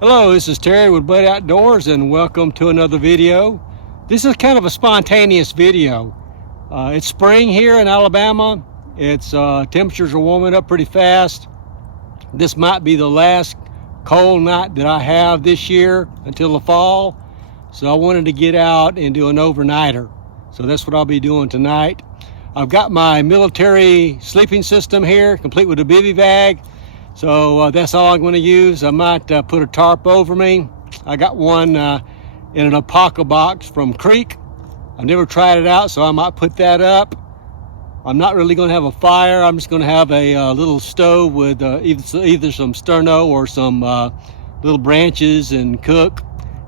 Hello, this is Terry with Blade Outdoors and welcome to another video. This is kind of a spontaneous video. It's spring here in Alabama. It's temperatures are warming up pretty fast. This might be the last cold night that I have this year until the fall. So I wanted to get out and do an overnighter. So that's what I'll be doing tonight. I've got my military sleeping system here, complete with a bivy bag. So that's all I'm going to use. I might put a tarp over me. I got one in an apocobox from Creek. I've never tried it out, so I might put that up. I'm not really going to have a fire. I'm just going to have a little stove with either some sterno or some little branches and cook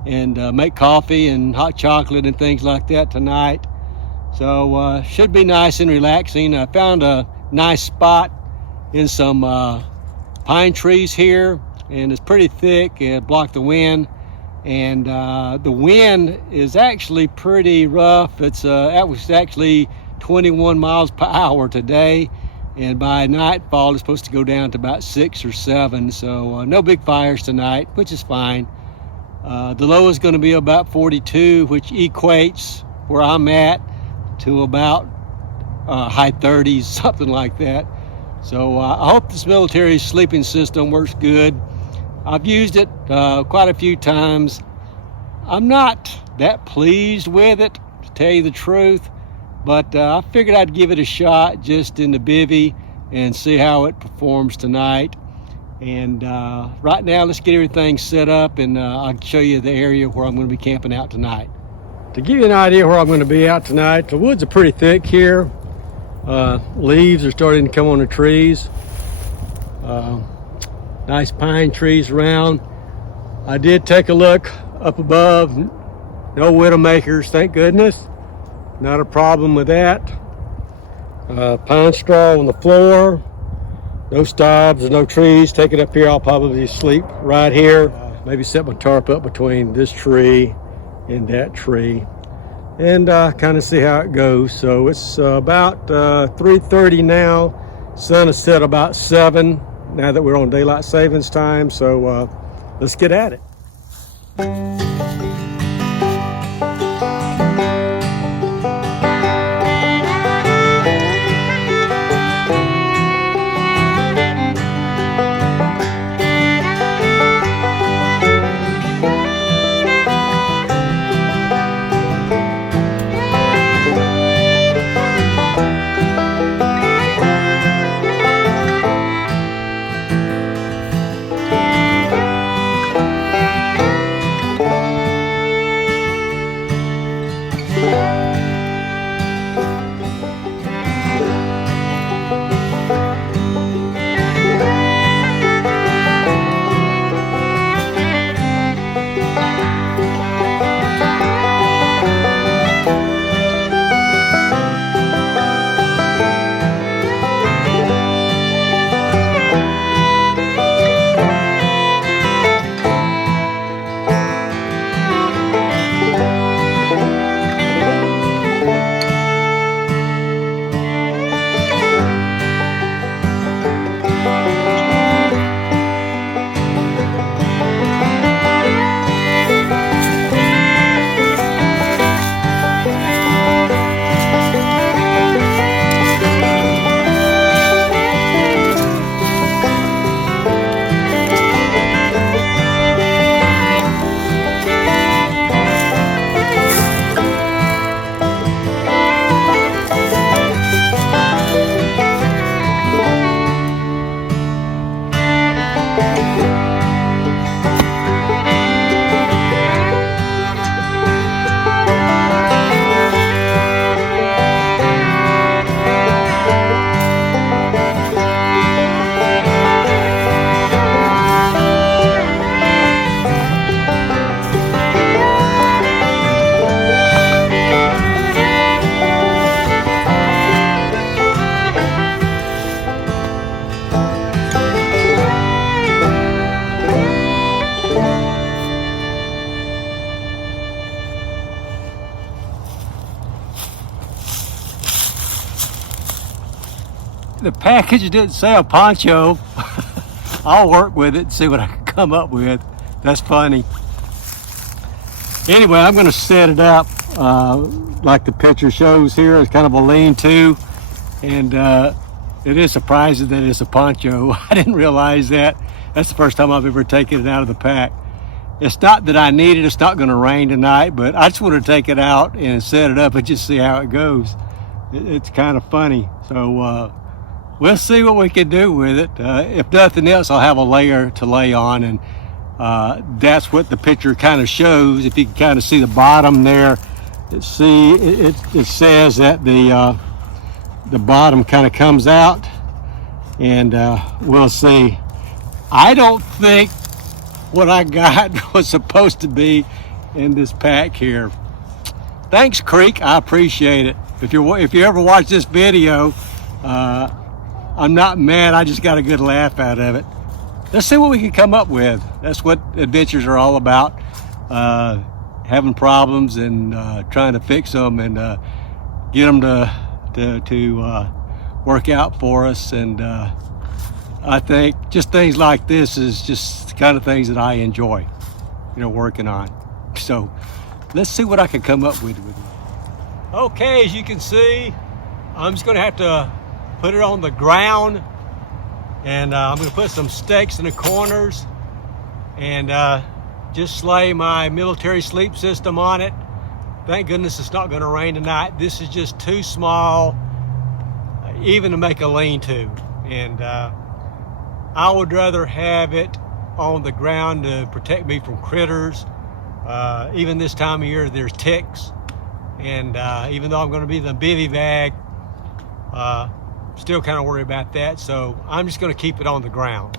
and make coffee and hot chocolate and things like that tonight. So should be nice and relaxing. I found a nice spot in some pine trees here, and it's pretty thick. It blocked the wind, and the wind is actually pretty rough. It was actually 21 miles per hour today, and by nightfall it's supposed to go down to about 6 or 7. So no big fires tonight, which is fine. The low is going to be about 42, which equates where I'm at to about high 30s, something like that. So I hope this military sleeping system works good. I've used it quite a few times. I'm not that pleased with it, to tell you the truth, but I figured I'd give it a shot just in the bivvy and see how it performs tonight. And right now, let's get everything set up, and I'll show you the area where I'm going to be camping out tonight. To give you an idea where I'm going to be out tonight, the woods are pretty thick here. Leaves are starting to come on the trees. Nice pine trees around. I did take a look up above. No widowmakers, thank goodness. Not a problem with that. Pine straw on the floor. No stobs or no trees. Take it up here. I'll probably sleep right here. Maybe set my tarp up between this tree and that tree, and kind of see how it goes. So it's about 3:30 now. Sun is set about 7 now that we're on daylight savings time. So let's get at it. The package didn't say a poncho. I'll work with it and see what I can come up with. That's funny. Anyway, I'm going to set it up like the picture shows here. It's kind of a lean-to, and it is surprising that it's a poncho. I didn't realize that. That's the first time I've ever taken it out of the pack. It's not that I need it. It's not going to rain tonight, but I just want to take it out and set it up and just see how it goes. It's kind of funny. So we'll see what we can do with it. If nothing else, I'll have a layer to lay on, and that's what the picture kind of shows. If you can kind of see the bottom there, it says that the bottom kind of comes out, and we'll see. I don't think what I got was supposed to be in this pack here. Thanks, Creek. I appreciate it. If you ever watch this video, I'm not mad. I just got a good laugh out of it. Let's see what we can come up with. That's what adventures are all about. Having problems and trying to fix them and get them to work out for us. And I think just things like this is just the kind of things that I enjoy, working on. So let's see what I can come up with it. Okay, as you can see, I'm just going to have to put it on the ground, and I'm going to put some stakes in the corners and just lay my military sleep system on it. Thank goodness it's not going to rain tonight. This is just too small even to make a lean-to, and I would rather have it on the ground to protect me from critters. Even this time of year, there's ticks, and even though I'm going to be in the bivy bag, still kind of worry about that, so I'm just going to keep it on the ground.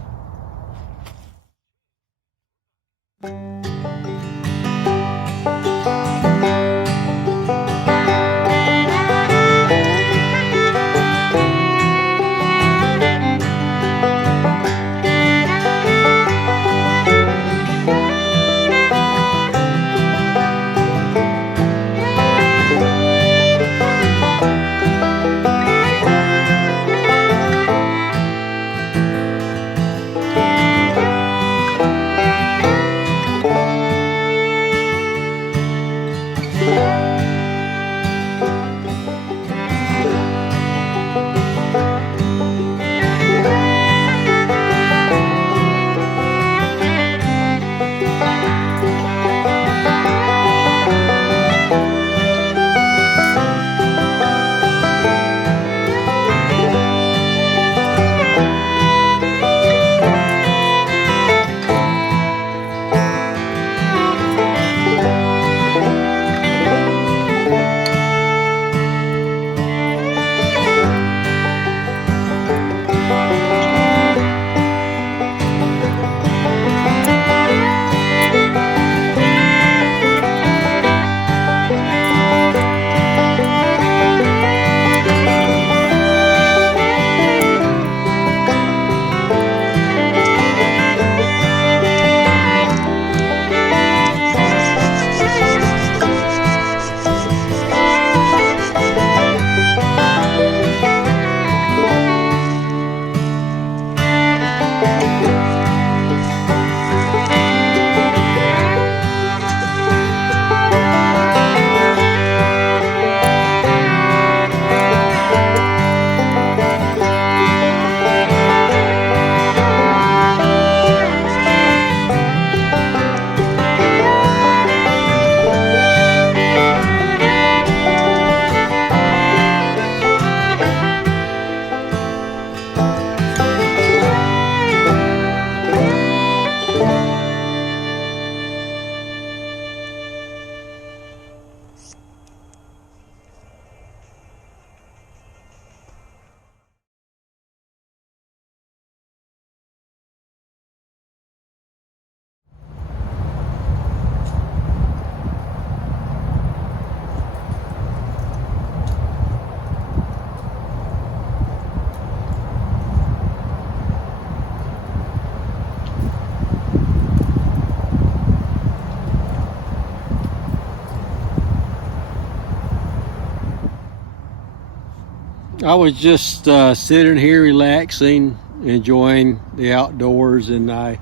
I was just sitting here relaxing, enjoying the outdoors, and I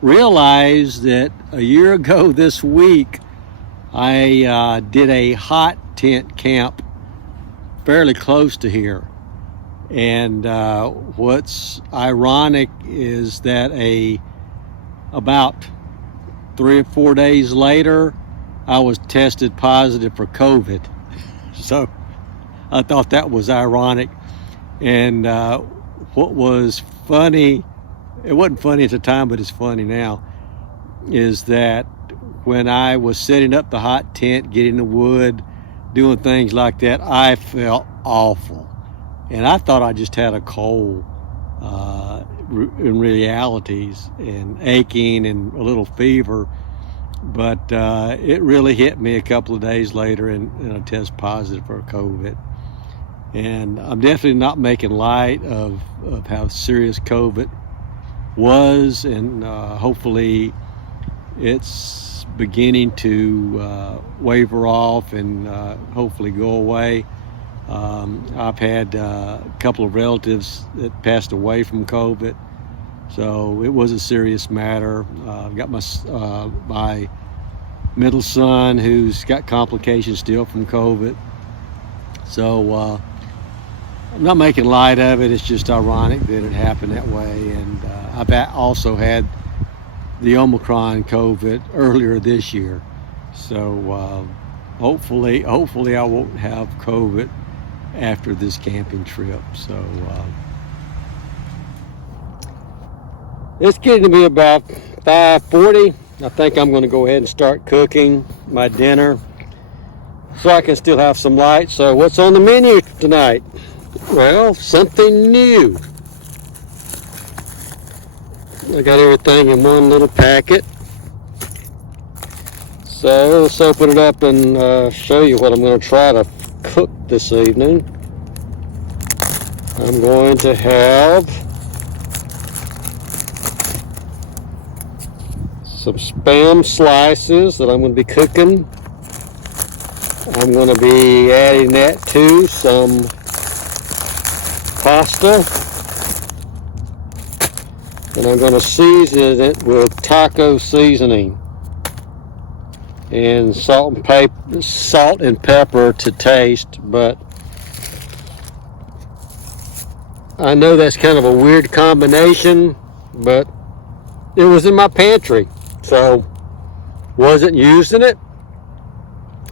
realized that a year ago this week I did a hot tent camp fairly close to here. And what's ironic is that about 3 or 4 days later, I was tested positive for COVID. So I thought that was ironic. And what was funny, it wasn't funny at the time, but it's funny now, is that when I was setting up the hot tent, getting the wood, doing things like that, I felt awful. And I thought I just had a cold in realities, and aching and a little fever. But it really hit me a couple of days later, and I test positive for COVID. And I'm definitely not making light of how serious COVID was, and hopefully it's beginning to waver off and hopefully go away. I've had a couple of relatives that passed away from COVID, so it was a serious matter. I've got my middle son who's got complications still from COVID. So I'm not making light of it. It's just ironic that it happened that way. And I've also had the Omicron COVID earlier this year. So hopefully I won't have COVID after this camping trip. So it's getting to be about 5:40. I think I'm going to go ahead and start cooking my dinner so I can still have some light. So what's on the menu tonight? Well, something new. I got everything in one little packet. So let's open it up and show you what I'm going to try to cook this evening. I'm going to have some Spam slices that I'm going to be cooking. I'm going to be adding that to some pasta, and I'm going to season it with taco seasoning and salt and pepper to taste. But I know that's kind of a weird combination, but it was in my pantry, so wasn't using it.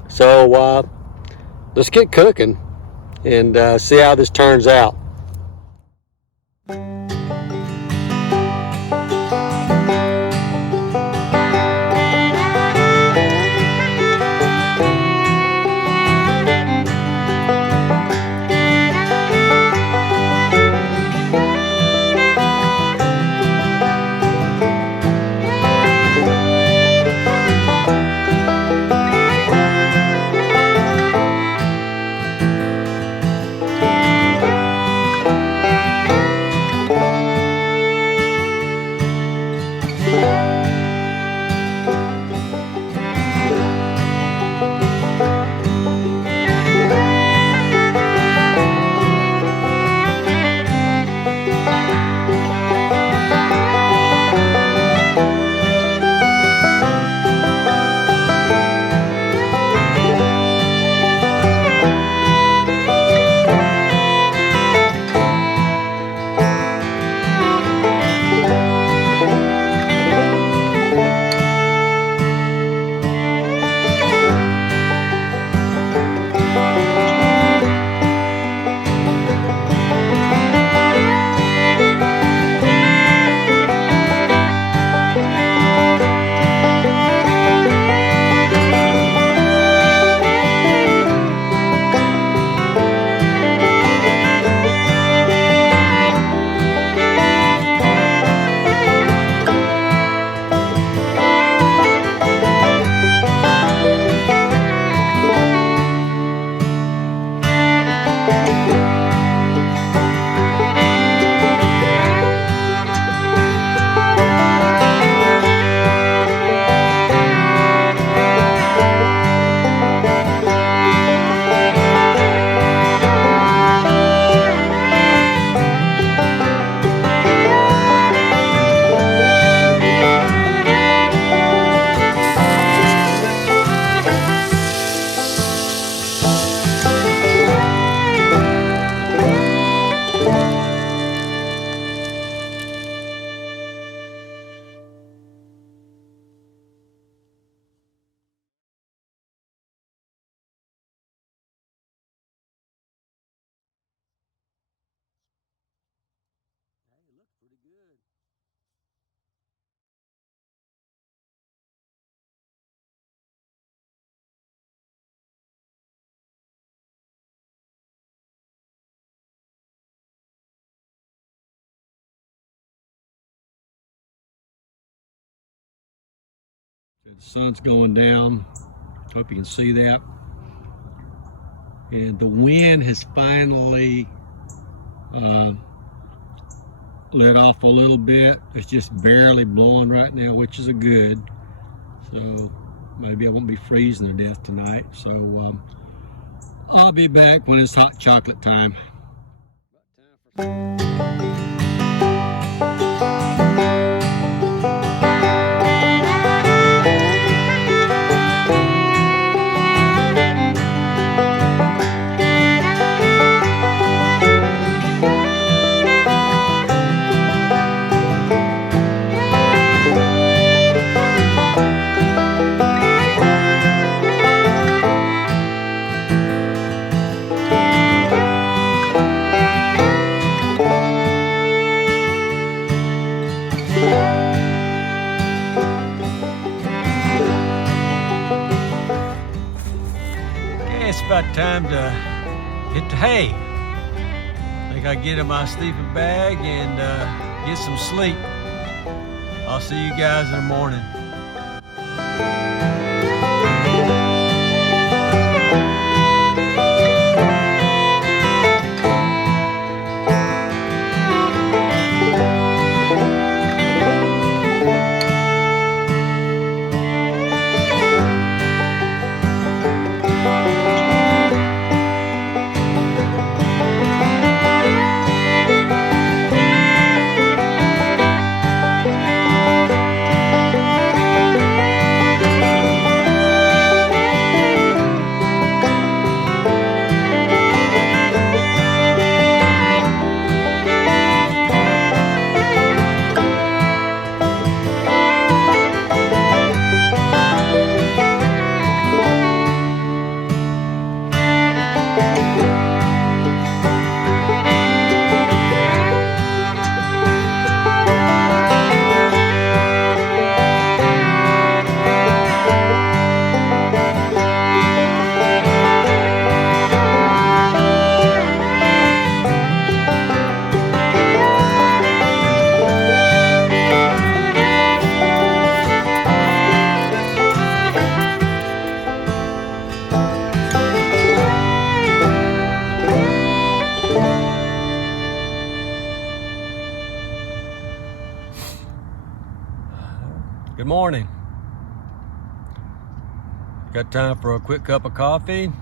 So let's get cooking and see how this turns out. The sun's going down. Hope you can see that. And the wind has finally let off a little bit. It's just barely blowing right now, which is a good. So maybe I won't be freezing to death tonight. So I'll be back when it's hot chocolate time. It's about time to hit the hay. I think I get in my sleeping bag and get some sleep. I'll see you guys in the morning. Good morning. Got time for a quick cup of coffee.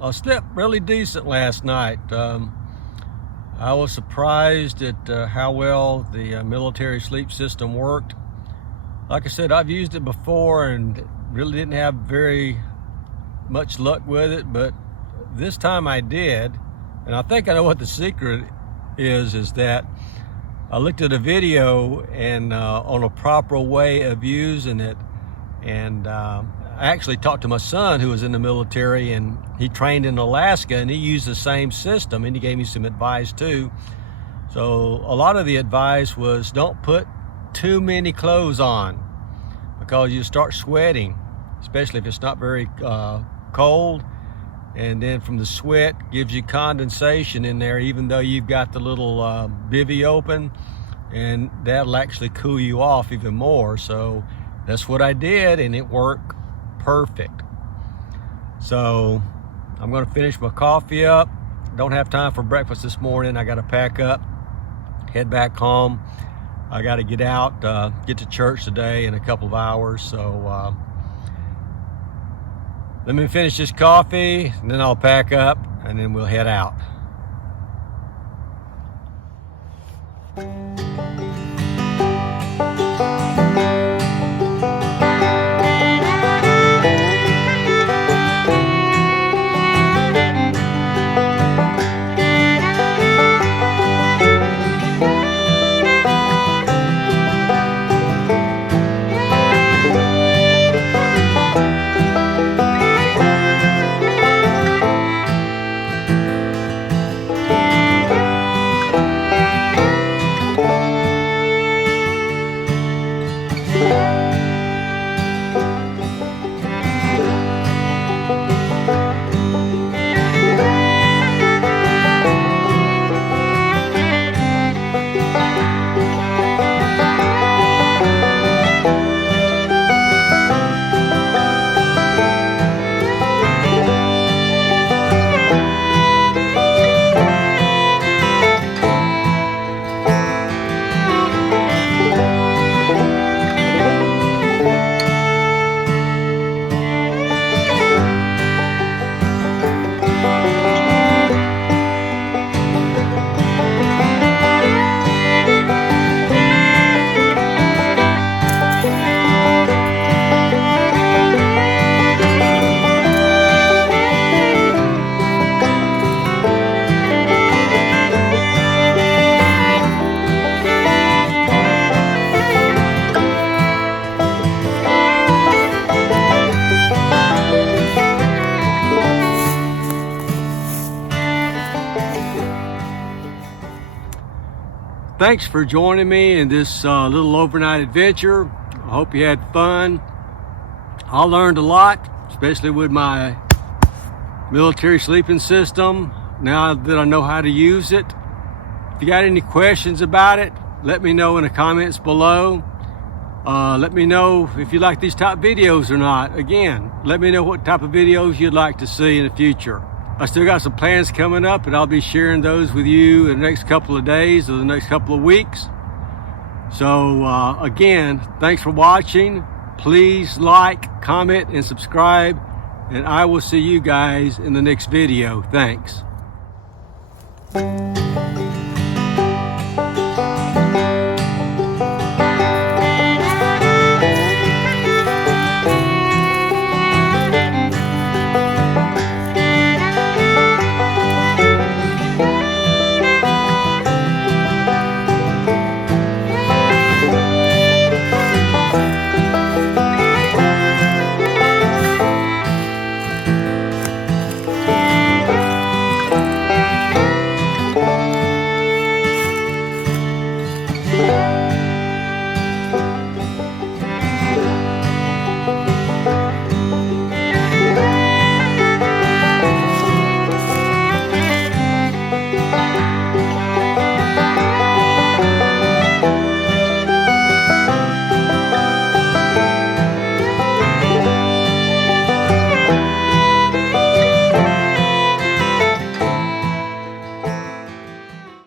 I slept really decent last night. I was surprised at how well the military sleep system worked. Like I said, I've used it before and really didn't have very much luck with it, but this time I did. And I think I know what the secret is that I looked at a video and on a proper way of using it, and I actually talked to my son who was in the military, and he trained in Alaska, and he used the same system, and he gave me some advice too. So a lot of the advice was don't put too many clothes on because you start sweating, especially if it's not very cold. And then from the sweat gives you condensation in there, even though you've got the little bivvy open, and that'll actually cool you off even more. So that's what I did, and it worked perfect. So I'm going to finish my coffee up. Don't have time for breakfast this morning. I got to pack up, head back home. I got to get out, get to church today in a couple of hours. So let me finish this coffee, and then I'll pack up, and then we'll head out. thanks for joining me in this little overnight adventure. I hope you had fun. I learned a lot, especially with my military sleeping system, now that I know how to use it. If you got any questions about it, let me know in the comments below. Let me know if you like these type of videos or not. Again, let me know what type of videos you'd like to see in the future. I still got some plans coming up, and I'll be sharing those with you in the next couple of days or the next couple of weeks. So again, thanks for watching. Please like, comment, and subscribe, and I will see you guys in the next video. Thanks.